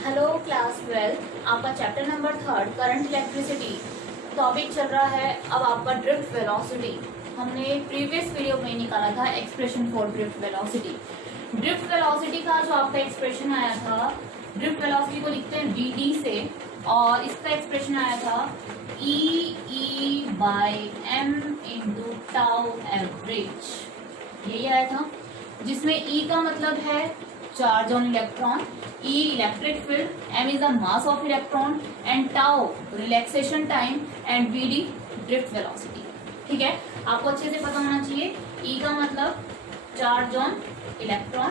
Hello class 12 आपका chapter number 3 current electricity topic चल रहा है। अब आपका ड्रिफ्ट वेलोसिटी हमने प्रीवियस वीडियो में निकाला था expression for drift velocity. Drift velocity का जो आपका एक्सप्रेशन आया था, ड्रिफ्ट वेलोसिटी को लिखते हैं वीडी से, और इसका एक्सप्रेशन आया था E by M into tau average, यही आया था, जिसमें ई का मतलब है charge on electron, E electric field, M is the mass of electron and tau relaxation time and VD drift velocity। ठीक है, आपको अच्छे से पता होना चाहिए। E का मतलब charge on electron,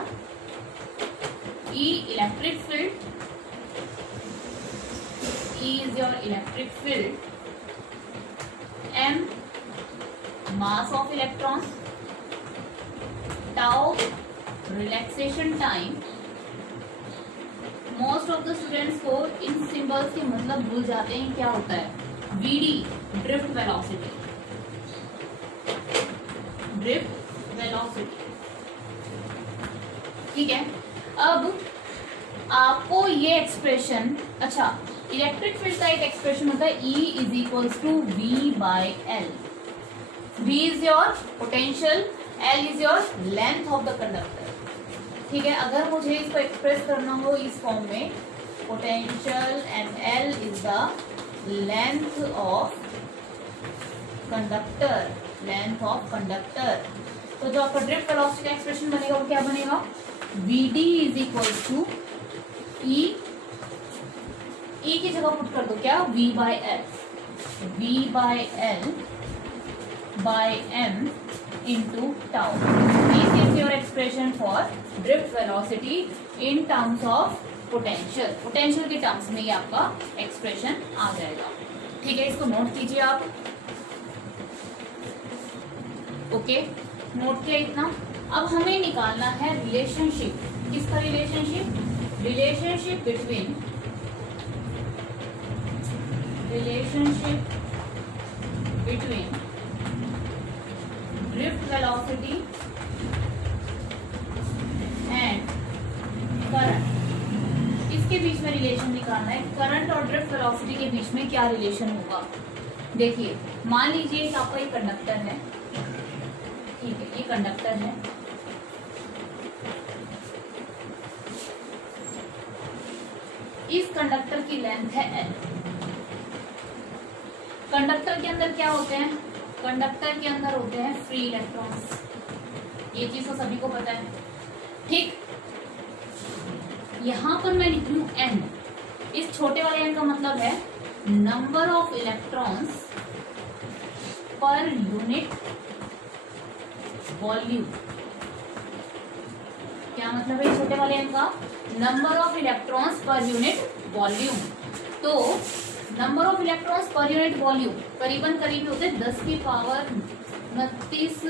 E electric field, E is your electric field, M mass of electron, tau relaxation time। Most of the students को इन सिंबल्स के मतलब भूल जाते हैं क्या होता है। VD drift velocity, drift velocity. ठीक है, अब आपको ये एक्सप्रेशन, अच्छा इलेक्ट्रिक फील्ड का एक एक्सप्रेशन होता है E is equals to V by L। V is your potential, L is your length of the conductor. ठीक है, अगर मुझे इसको एक्सप्रेस करना हो इस फॉर्म में, potential and L is the length of conductor, length of conductor, तो जो आपका ड्रिफ्ट वेलोसिटी का एक्सप्रेशन बनेगा वो क्या बनेगा, VD is equal to E की जगह पुट कर दो क्या, V by L by M into tau। This is your expression for drift velocity in terms of potential। Potential के टर्म्स में ये आपका एक्सप्रेशन आ जाएगा। ठीक है, इसको नोट कीजिए आप। ओके, नोट किया इतना। अब हमें निकालना है रिलेशनशिप। किसका relationship, relationship between drift velocity and current. इसके बीच में रिलेशन निकालना है। करंट और ड्रिफ्ट वेलोसिटी के बीच में क्या रिलेशन होगा। देखिए, मान लीजिए कि आपका ये कंडक्टर है, ठीक है, ये कंडक्टर है, इस कंडक्टर की लेंथ है L। कंडक्टर के अंदर क्या होते हैं, कंडक्टर के अंदर होते हैं फ्री इलेक्ट्रॉन्स, ये चीज तो सभी को पता है। ठीक, यहां पर मैं लिख लूं N, इस छोटे वाले N का मतलब है number of electrons per unit volume. क्या मतलब है छोटे वाले N का, number of electrons per unit volume. तो number of electrons per unit volume करीबन करीब होते हैं 10 की power 29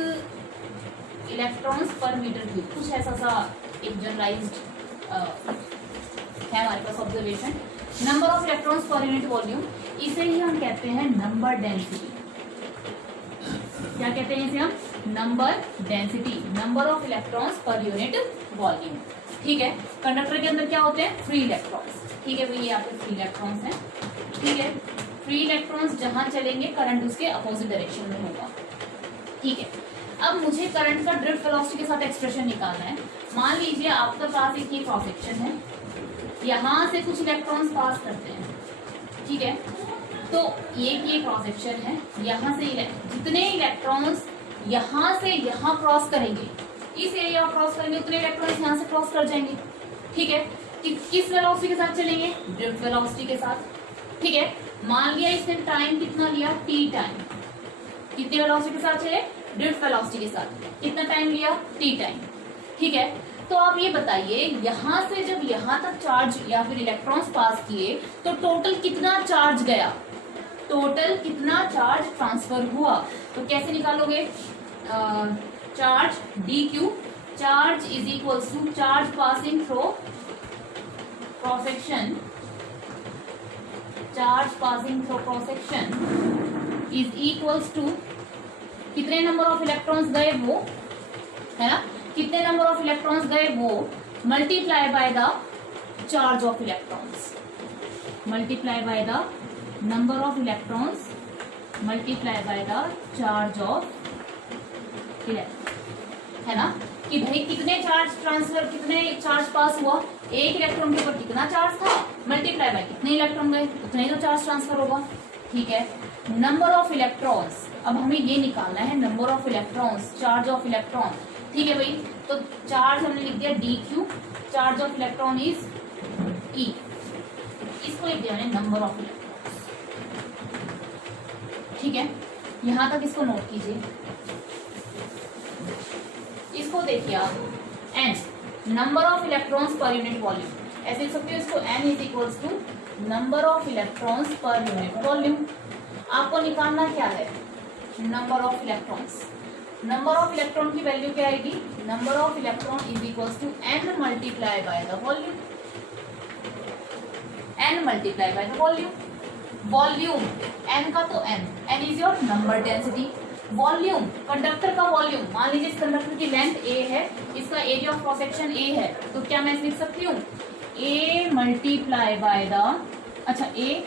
electrons per metre cube, कुछ ऐसा सा एक जनरलाइज्ड है हमारे पास observation. Number of electrons per unit volume, इसे ही हम कहते हैं नंबर डेंसिटी। क्या कहते हैं इसे हम, number density, number of electrons per unit volume. ठीक है, कंडक्टर के अंदर क्या होते हैं, फ्री इलेक्ट्रॉन्स। ठीक है, वही यहाँ पे फ्री इलेक्ट्रॉन्स हैं। ठीक है, फ्री इलेक्ट्रॉन्स जहां चलेंगे करंट उसके अपोजिट डायरेक्शन में होगा। ठीक है, अब मुझे करंट का ड्रिफ्ट वेलोसिटी के साथ एक्सप्रेशन निकालना है। मान लीजिए आपके पास एक ये क्रॉस सेक्शन है, यहां से कुछ इलेक्ट्रॉन्स पास करते हैं। ठीक है, तो ये क्रॉस सेक्शन है, यहाँ से जितने इलेक्ट्रॉन्स यहां से यहां क्रॉस करेंगे, इस एरिया क्रॉस करेंगे, उतने इलेक्ट्रॉन्स यहां से क्रॉस कर जाएंगे। ठीक है, किस वेलोसिटी के साथ चलेंगे, ड्रिफ्ट वेलोसिटी के साथ। ठीक है, मान लिया इसने टाइम कितना लिया, टी टाइम, कितने वेलोसिटी के साथ चले, ड्रिफ्ट वेलोसिटी के साथ कितना टाइम लिया, टी टाइम। ठीक है, तो आप ये बताइए यहां से जब यहां तक चार्ज या फिर इलेक्ट्रॉन्स पास किए तो टोटल कितना चार्ज गया, टोटल कितना चार्ज ट्रांसफर हुआ। तो कैसे निकालोगे, charge D Q, charge is equal to charge passing through cross section, charge passing through cross section is equals to कितने नंबर ऑफ इलेक्ट्रॉन्स गए वो, है ना, कितने नंबर ऑफ इलेक्ट्रॉन्स गए वो, multiply by the charge of electrons multiply by the number of electrons multiply by the charge of electron, है ना, कि भाई कितने चार्ज ट्रांसफर, कितने चार्ज पास हुआ, एक इलेक्ट्रॉन के ऊपर कितना चार्ज था, मल्टीप्लाई बाय कितने इलेक्ट्रॉन गए, उतना ही तो चार्ज ट्रांसफर होगा। ठीक है, नंबर ऑफ इलेक्ट्रॉन्स, अब हमें ये निकालना है number of electrons, charge of electron. ठीक है भाई, तो चार्ज हमने लिख दिया D Q, charge of electron is E, इसको लिख दिया मैंने नंबर ऑफ इलेक्ट्रॉन्स। ठीक है, यहां तक इसको नोट कीजिए। इसको देखिए आप, N number of electrons per unit volume, ऐसे लिख सकते हो इसको, N is equals to number of electrons per unit volume. आपको निकालना क्या है, number of electrons. Number of electron की वैल्यू क्या आएगी, number of electron is equals to N multiply by the volume, N multiply by the volume. Volume N का तो N is your number density. Volume, conductor का volume, मान लीजिए इस conductor की लेंथ ए है, इसका area of cross section A है, तो क्या मैं लिख सकती हूँ ए मल्टीप्लाई बाय द, अच्छा ए,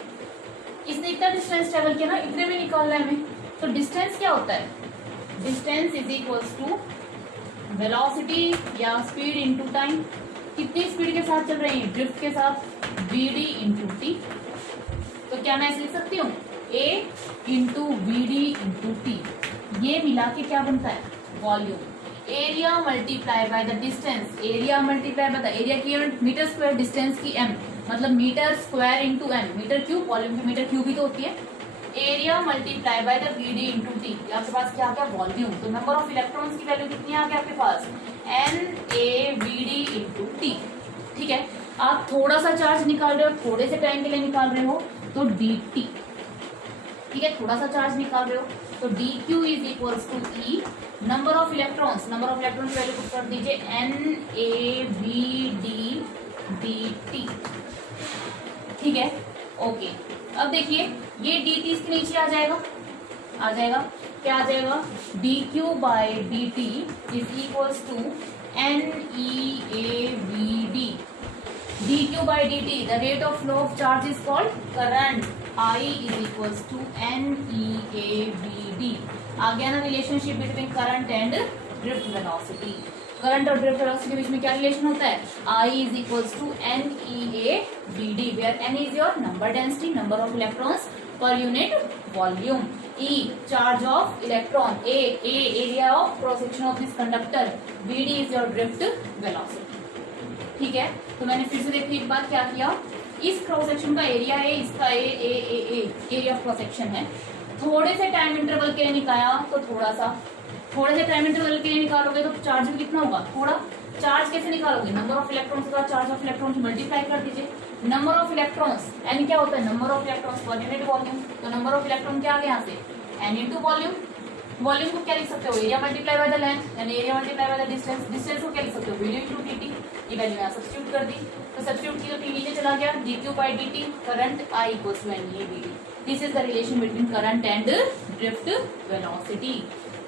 इसने इतना डिस्टेंस ट्रेवल किया ना, इतने में निकालना है हमें, तो डिस्टेंस क्या होता है, distance is equals to velocity या स्पीड इनटू टाइम। कितनी स्पीड के साथ चल रहे हैं, ड्रिफ्ट के साथ, वी डी इंटू टी। तो क्या मैं ऐसे लिख सकती हूँ A into V D into T, ये मिला के क्या बनता है, volume. Area multiply by the distance, area multiply by the area की यूनिट मीटर स्क्वायर, डिस्टेंस की एम, मतलब metre square into M, metre cube, volume की मीटर क्यूब ही तो होती है। Area multiply by the V D into T, आपके पास क्या आ गया, वॉल्यूम। तो नंबर ऑफ इलेक्ट्रॉन्स की वैल्यू कितनी आ गई आपके पास, N A V D into T. ठीक है, आप थोड़ा सा चार्ज निकाल रहे हो, थोड़े से टाइम के लिए निकाल रहे हो, तो डी टी। ठीक है, थोड़ा सा चार्ज निकाल रहे हो, तो D Q is equals to E, number of electrons, number of electron की वैल्यू पुट कर दीजिए, N A V D D T. ठीक है, ओके। अब देखिए ये डी टी इसके नीचे आ जाएगा, क्या आ जाएगा, D Q by D T is equals to N E A V D, D Q by D T, the rate of flow of charge is called current, I is equals to NEAVD। आ गया ना relationship between current and drift velocity. Current और drift velocity के बीच में क्या relation होता है, I is equals to NEAVD, where N is your number density, number of electrons per unit volume, E charge of electron, A area of cross section of this conductor, VD is your drift velocity। ठीक है, तो मैंने फिर से देखिए एक बार क्या किया, इस क्रॉस सेक्शन का एरिया है, इसका एरिया ऑफ क्रॉस सेक्शन है, थोड़े से टाइम इंटरवल के लिए निकाला, तो थोड़े से टाइम इंटरवल के लिए निकालोगे तो चार्ज भी कितना होगा, थोड़ा। चार्ज कैसे निकालोगे, नंबर ऑफ इलेक्ट्रॉन्स का चार्ज ऑफ इलेक्ट्रॉन्स मल्टीप्लाई कर दीजिए। नंबर ऑफ इलेक्ट्रॉन्स एन क्या होता है, number of electrons per unit volume, तो नंबर ऑफ इलेक्ट्रॉन क्या आ गया यहाँ से, एन इंटू वॉल्यूम। वॉल्यूम को क्या लिख सकते हो, area multiply by the length, यानी area multiply by the distance. Distance को क्या लिख सकते हो, V D into D T. ये वैल्यू यहाँ सब्स्टिट्यूट कर दी, तो सब्स्टिट्यूट की तो टी नीचे चला गया, D Q by D T, current I equals to N A V D. This is the relation between current and drift velocity.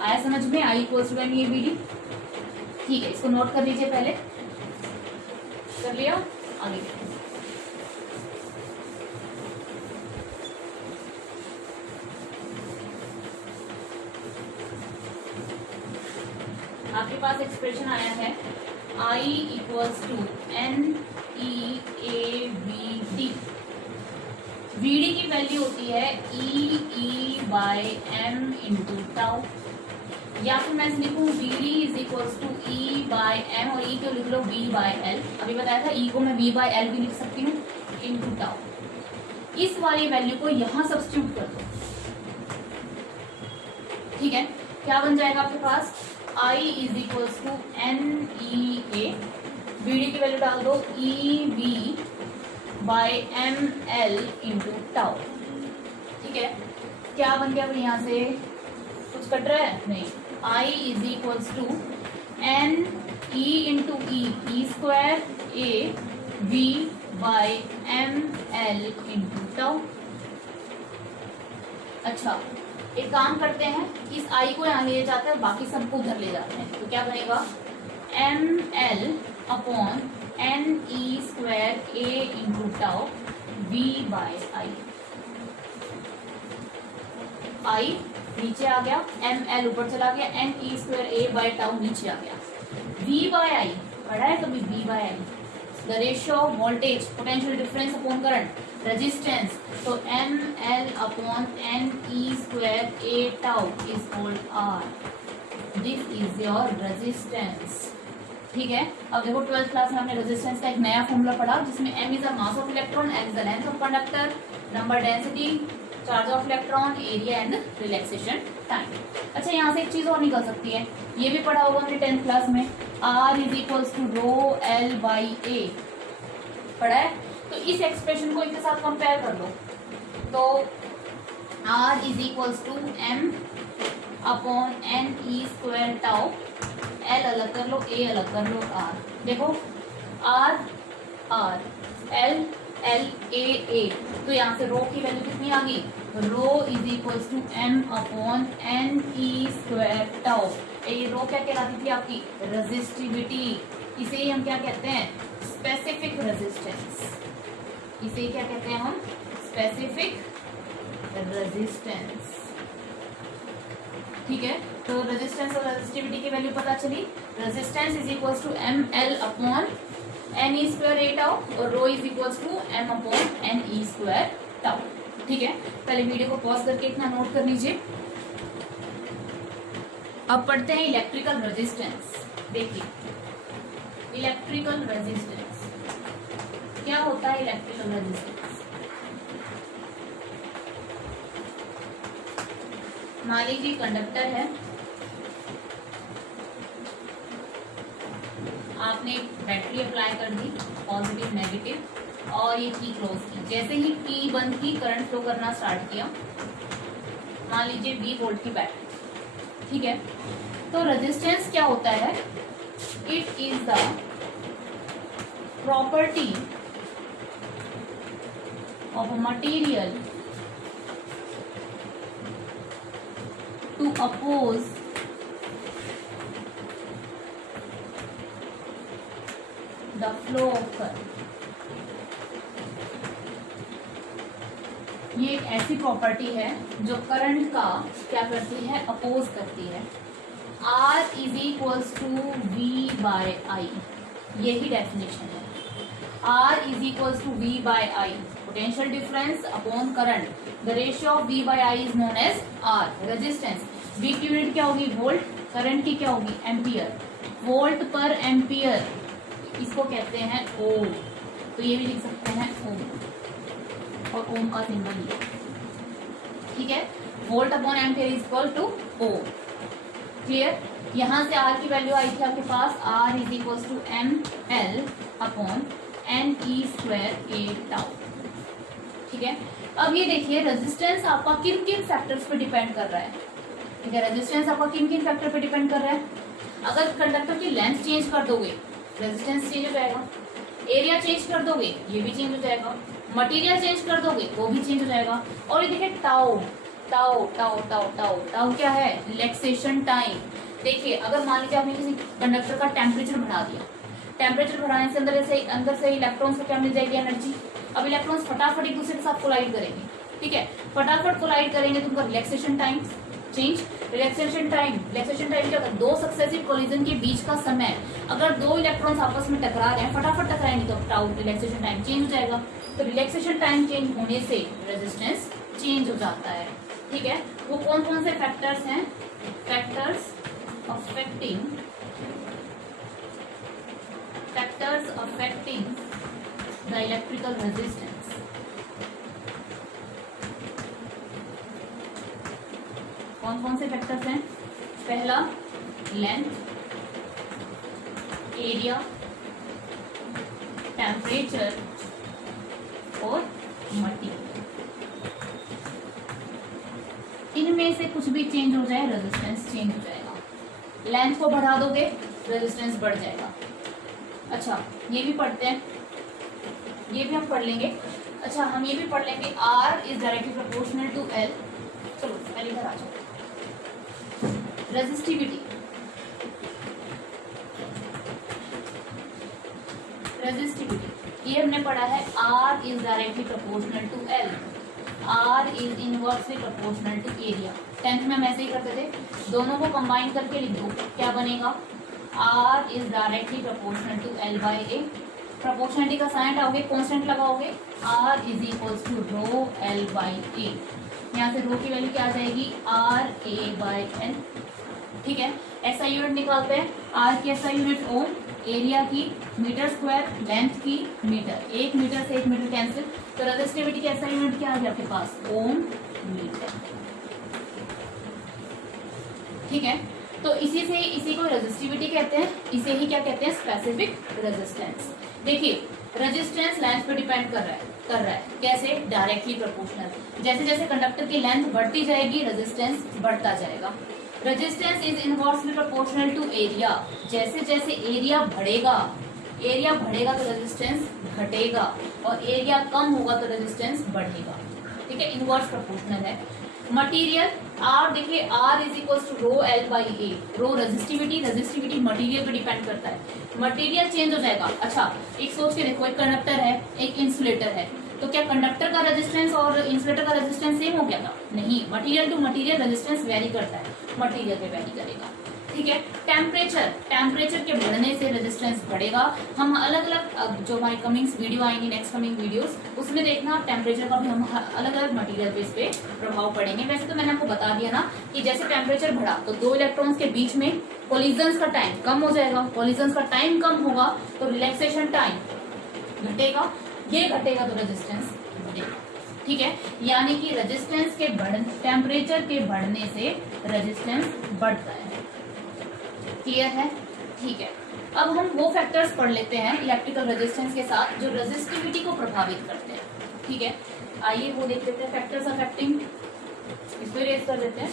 आया समझ में, I equals to N A V D. ठीक है, इसको नोट कर लीजिए, पहले कर लिया, आगे आपके पास एक्सप्रेशन आया है, I equals to N E A V D. V D की वैल्यू होती है E by M into tau, या फिर मैं लिखूँ V D is equals to E by M, और ई को लिख लो वी बाई एल। अभी बताया था ई को मैं वी बाई एल भी लिख सकती हूँ, इंटू टाउ। इस वाली वैल्यू को यहाँ सब्स्टिट्यूट कर दो। ठीक है, क्या बन जाएगा आपके पास, I is equals to N E A, V D की वैल्यू डाल दो E V by M L into tau. ठीक है, क्या बन गया यहाँ से, कुछ कट रहा है नहीं, I is equals to N E into E square A V by M L into tau. अच्छा, एक काम करते हैं, इस आई को यहाँ ले जाते हैं और बाकी सबको उधर ले जाते हैं, तो क्या बनेगा, M L upon Ne² A into tau V by I नीचे आ गया, ml ऊपर चला गया, Ne² A बाय टाउ नीचे आ गया, V बाय I पढ़ा है कभी? V by I the ratio of voltage potential difference upon current resistance, तो ml upon Ne² A tau is called R, this is your resistance. ठीक है, अब देखो 12th क्लास में हमने रेजिस्टेंस का एक नया फॉर्मूला पढ़ा जिसमें m is the mass of electron, l is the length of conductor, number density, charge of electron, area and relaxation time. अच्छा, यहाँ से एक चीज और निकल सकती है, ये भी पढ़ा होगा हमने 10th क्लास में, R is equals to rho L by A पढ़ा है। तो इस एक्सप्रेशन को इसके साथ कंपेयर कर लो, तो R is equals to M upon Ne² tau, L अलग कर लो, A अलग कर लो, R देखो R R L L A A, तो यहाँ से रो की वैल्यू कितनी आ गई? Rho is equals to M upon Ne² tau. ये रो क्या कहलाती थी आपकी? रेजिस्टिविटी। इसे ही हम क्या कहते हैं? Specific resistance. इसे क्या कहते हैं हम? Specific resistance. ठीक है, तो रेजिस्टेंस और रेजिस्टिविटी की वैल्यू पता चली। Resistance is equals to ml upon Ne² A tau और rho is equals to M upon Ne² tau. ठीक है, पहले वीडियो को पॉज करके इतना नोट कर लीजिए। अब पढ़ते हैं इलेक्ट्रिकल रेजिस्टेंस। देखिए, इलेक्ट्रिकल रेजिस्टेंस क्या होता है? इलेक्ट्रिकल रेजिस्टेंस, मान लीजिए कंडक्टर है, आपने बैटरी अप्लाई कर दी, पॉजिटिव नेगेटिव, और ये की क्लोज की। जैसे ही की बंद की, करंट फ्लो करना स्टार्ट किया, मान लीजिए 20 वोल्ट की बैटरी। ठीक है, तो रेजिस्टेंस क्या होता है? It is the property of a material to oppose the flow of current। ये एक ऐसी प्रॉपर्टी है जो करंट का क्या करती है? अपोज करती है। R is equals to V by I, यही डेफिनेशन है। R is equals to V by I, potential difference upon current, the ratio of V by I is known as R। Resistance, V की unit क्या होगी? Volt, current की क्या होगी? Ampere, volt पर ampere, इसको कहते हैं ओम। तो ये भी लिख सकते हैं ओम, और ओम का सिंबल ये। ठीक है, volt upon ampere is equal to ohm. Clear? यहां से R की वैल्यू आई थी आपके पास, R is equal to ml upon Ne² A tau. ठीक है, अब ये देखिए रेजिस्टेंस आपका किन किन फैक्टर्स पे डिपेंड कर रहा है। ठीक है, रेजिस्टेंस आपका किन किन फैक्टर पे डिपेंड कर रहा है? अगर कंडक्टर की लेंथ चेंज कर दोगे, रेजिस्टेंस चेंज हो जाएगा। एरिया चेंज कर दोगे, ये भी चेंज हो जाएगा। मटेरियल चेंज कर दोगे, वो भी चेंज हो जाएगा। और ये देखिए tau tau tau tau tau tau क्या है? Relaxation time. देखिए, अगर मान लीजिए आपने किसी कंडक्टर का टेम्परेचर बढ़ा दिया, टेम्परेचर बढ़ाने से अंदर से इलेक्ट्रॉन्स को क्या मिल जाएगी? एनर्जी। अब इलेक्ट्रॉन्स फटाफट एक दूसरे के साथ कोलाइड करेंगे। ठीक है, फटाफट कोलाइड करेंगे तो उनका relaxation time change. Relaxation time क्या होता है? दो सक्सेसिव कोलिजन के बीच का समय, अगर दो इलेक्ट्रॉन्स आपस में टकरा रहे हैं, फटाफट टकराएंगे तो टाउ रिलैक्सेशन टाइम चेंज हो जाएगा। तो रिलैक्सेशन टाइम चेंज होने से रेजिस्टेंस चेंज हो जाता है। ठीक है, वो कौन कौन से फैक्टर्स हैं? Factors affecting the electrical resistance. कौन कौन से फैक्टर्स हैं? पहला लेंथ, एरिया, टेम्परेचर और मटेरियल। इनमें से कुछ भी चेंज हो जाए, रेजिस्टेंस चेंज हो जाएगा। लेंथ को बढ़ा दोगे, रेजिस्टेंस बढ़ जाएगा। अच्छा, ये भी पढ़ते हैं, ये भी हम पढ़ लेंगे। अच्छा, हम ये भी पढ़ लेंगे, R is directly proportional to L। चलो पहले इधर आ जाओ। रेजिस्टिविटी, रेजिस्टिविटी ये हमने पढ़ा है R is directly proportional to L, R is inversely proportional to area. 10th में हम ऐसे ही करते थे, दोनों को कंबाइन करके लिख दो, क्या बनेगा R is directly proportional to L by A। Proportionality का साइन हटाओगे, कांस्टेंट लगाओगे, R is equals to rho L by A। यहाँ से रो की वैल्यू क्या आ जाएगी R A बाई L। ठीक है, ऐसा यूनिट निकालते हैं। R की ऐसा यूनिट ओम, एरिया की मीटर स्क्वायर, लेंथ की मीटर, 1 मीटर से 1 मीटर कैंसिल, तो रेजिस्टिविटी की ऐसा यूनिट क्या आ गया आपके पास ओम मीटर। ठीक है, तो इसी को रेजिस्टिविटी कहते हैं, इसे ही क्या कहते हैं स्पेसिफिक रेजिस्टेंस। देखिए रेजिस्टेंस लेंथ पे डिपेंड कर रहा है कैसे, डायरेक्टली प्रोपोर्शनल। जैसे जैसे कंडक्टर की लेंथ बढ़ती जाएगी रेजिस्टेंस बढ़ता जाएगा। Resistance is inversely proportional to area, जैसे जैसे एरिया बढ़ेगा तो रेजिस्टेंस घटेगा, और एरिया कम होगा तो रेजिस्टेंस बढ़ेगा। ठीक है, इनवर्स प्रोपोर्शनल है। मटेरियल R, देखिए R is equal to rho L by A. Rho resistivity material पे डिपेंड करता है, मटेरियल चेंज हो जाएगा। अच्छा एक सोच के देखो, एक कंडक्टर है एक इंसुलेटर है, तो क्या कंडक्टर का रेजिस्टेंस और इंसुलेटर का रेजिस्टेंस सेम हो गया था? नहीं, material to material resistance vary करता है, मटेरियल पे वेरी करेगा। ठीक है, टेम्परेचर के बढ़ने से रेजिस्टेंस बढ़ेगा। हम अलग अलग जो हमारी कमिंग्स वीडियो आएंगी, नेक्स्ट कमिंग वीडियोस, उसमें देखना टेम्परेचर का भी हम अलग अलग मटेरियल पे इस पे प्रभाव पड़ेंगे। वैसे तो मैंने आपको बता दिया ना कि जैसे टेम्परेचर बढ़ा तो दो इलेक्ट्रॉन्स के बीच में कोलिजन्स का टाइम कम हो जाएगा, कोलिजन्स का टाइम कम होगा तो रिलैक्सेशन टाइम घटेगा, ये घटेगा तो रेजिस्टेंस बढ़ेगा। ठीक है, यानी कि रेजिस्टेंस के टेम्परेचर के बढ़ने से रेजिस्टेंस बढ़ता है। क्लियर है? ठीक है, अब हम वो फैक्टर्स पढ़ लेते हैं इलेक्ट्रिकल रेजिस्टेंस के साथ जो रेजिस्टिविटी को प्रभावित करते हैं। ठीक है, आइए वो देख लेते हैं फैक्टर्स अफेक्टिंग, इसको रेज कर देते हैं।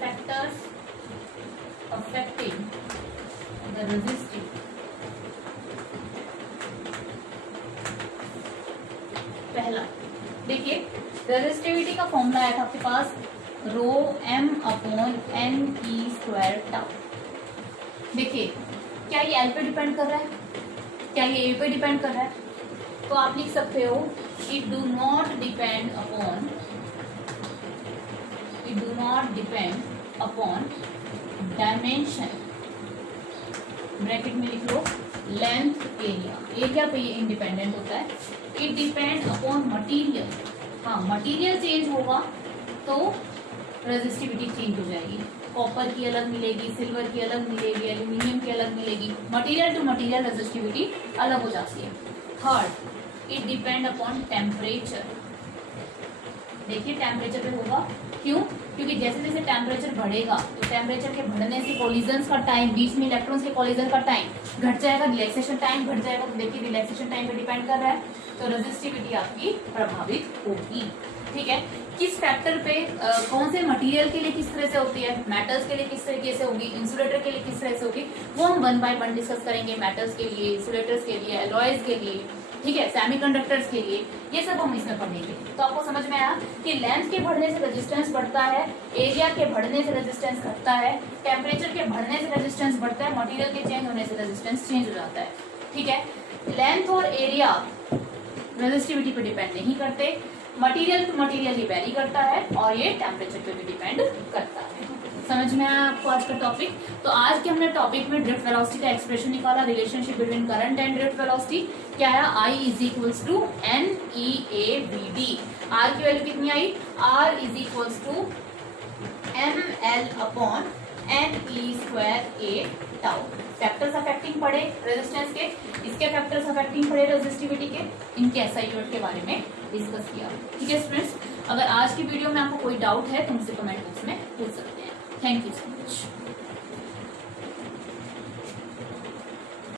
Factors affecting the resistivity. पहला देखिए, रेजिस्टिविटी का फॉर्मूला आया था आपके पास रो m upon n e square tau. देखिए क्या ये L पे डिपेंड कर रहा है, क्या ये A पे डिपेंड कर रहा है? तो आप लिख सकते हो it do not depend upon dimension, bracket में लिख लो लेंथ एरिया पे ये इंडिपेंडेंट होता है। इट डिपेंड अपॉन मटेरियल, हाँ मटेरियल चेंज होगा तो रेजिस्टिविटी चेंज हो जाएगी। कॉपर की अलग मिलेगी, सिल्वर की अलग मिलेगी, एल्यूमिनियम की अलग मिलेगी, मटेरियल टू मटेरियल रेजिस्टिविटी अलग हो जाती है। Third, it depend upon temperature. देखिए टेम्परेचर पे होगा, क्यों? क्योंकि जैसे जैसे टेम्परेचर बढ़ेगा तो टेम्परेचर के बढ़ने से कोलिजन्स का टाइम, बीच में इलेक्ट्रॉन्स के कोलिजन का टाइम घट जाएगा, रिलैक्सेशन टाइम घट जाएगा। तो देखिए रिलैक्सेशन टाइम पे डिपेंड कर रहा है, तो रेजिस्टिविटी आपकी प्रभावित होगी। ठीक है, किस फैक्टर पे कौन से मटेरियल के लिए किस तरह से होती है, मेटल्स के लिए किस तरीके से होगी, इंसुलेटर के लिए किस तरह से होगी, वो हम 1 बाय 1 डिस्कस करेंगे। मेटल्स के लिए, इंसुलेटर्स के लिए, एलॉयज के लिए, ठीक है, सेमीकंडक्टर्स के लिए, ये सब हम इसमें पढ़ेंगे। तो आपको समझ में आया कि लेंथ के बढ़ने से रेजिस्टेंस बढ़ता है, एरिया के बढ़ने से रेजिस्टेंस घटता है, टेम्परेचर के बढ़ने से रेजिस्टेंस बढ़ता है, मटेरियल के चेंज होने से रेजिस्टेंस चेंज हो जाता है। ठीक है, लेंथ और एरिया रेजिस्टिविटी पे डिपेंड नहीं करते, मटेरियल टू मटेरियल ही वेरी करता है, और ये टेम्परेचर पे भी डिपेंड करता है। समझ में आया आपको आज का टॉपिक? तो आज के हमने टॉपिक में ड्रिफ्ट वेलोसिटी का एक्सप्रेशन निकाला, relationship between current and drift velocity क्या है, I is equals to NEAVD। R की वैल्यू कितनी आई, R is equals to ML upon NE square A tau. Factors affecting पढ़े रेजिस्टेंस के, इसके फैक्टर्स अफेक्टिंग पढ़े रेजिस्टिविटी के, इनके SI यूनिट के बारे में डिस्कस किया। ठीक है स्टूडेंट्स, अगर आज की वीडियो में आपको कोई डाउट है तो मुझसे कमेंट बॉक्स में पूछ सकते हैं। Thank you so much.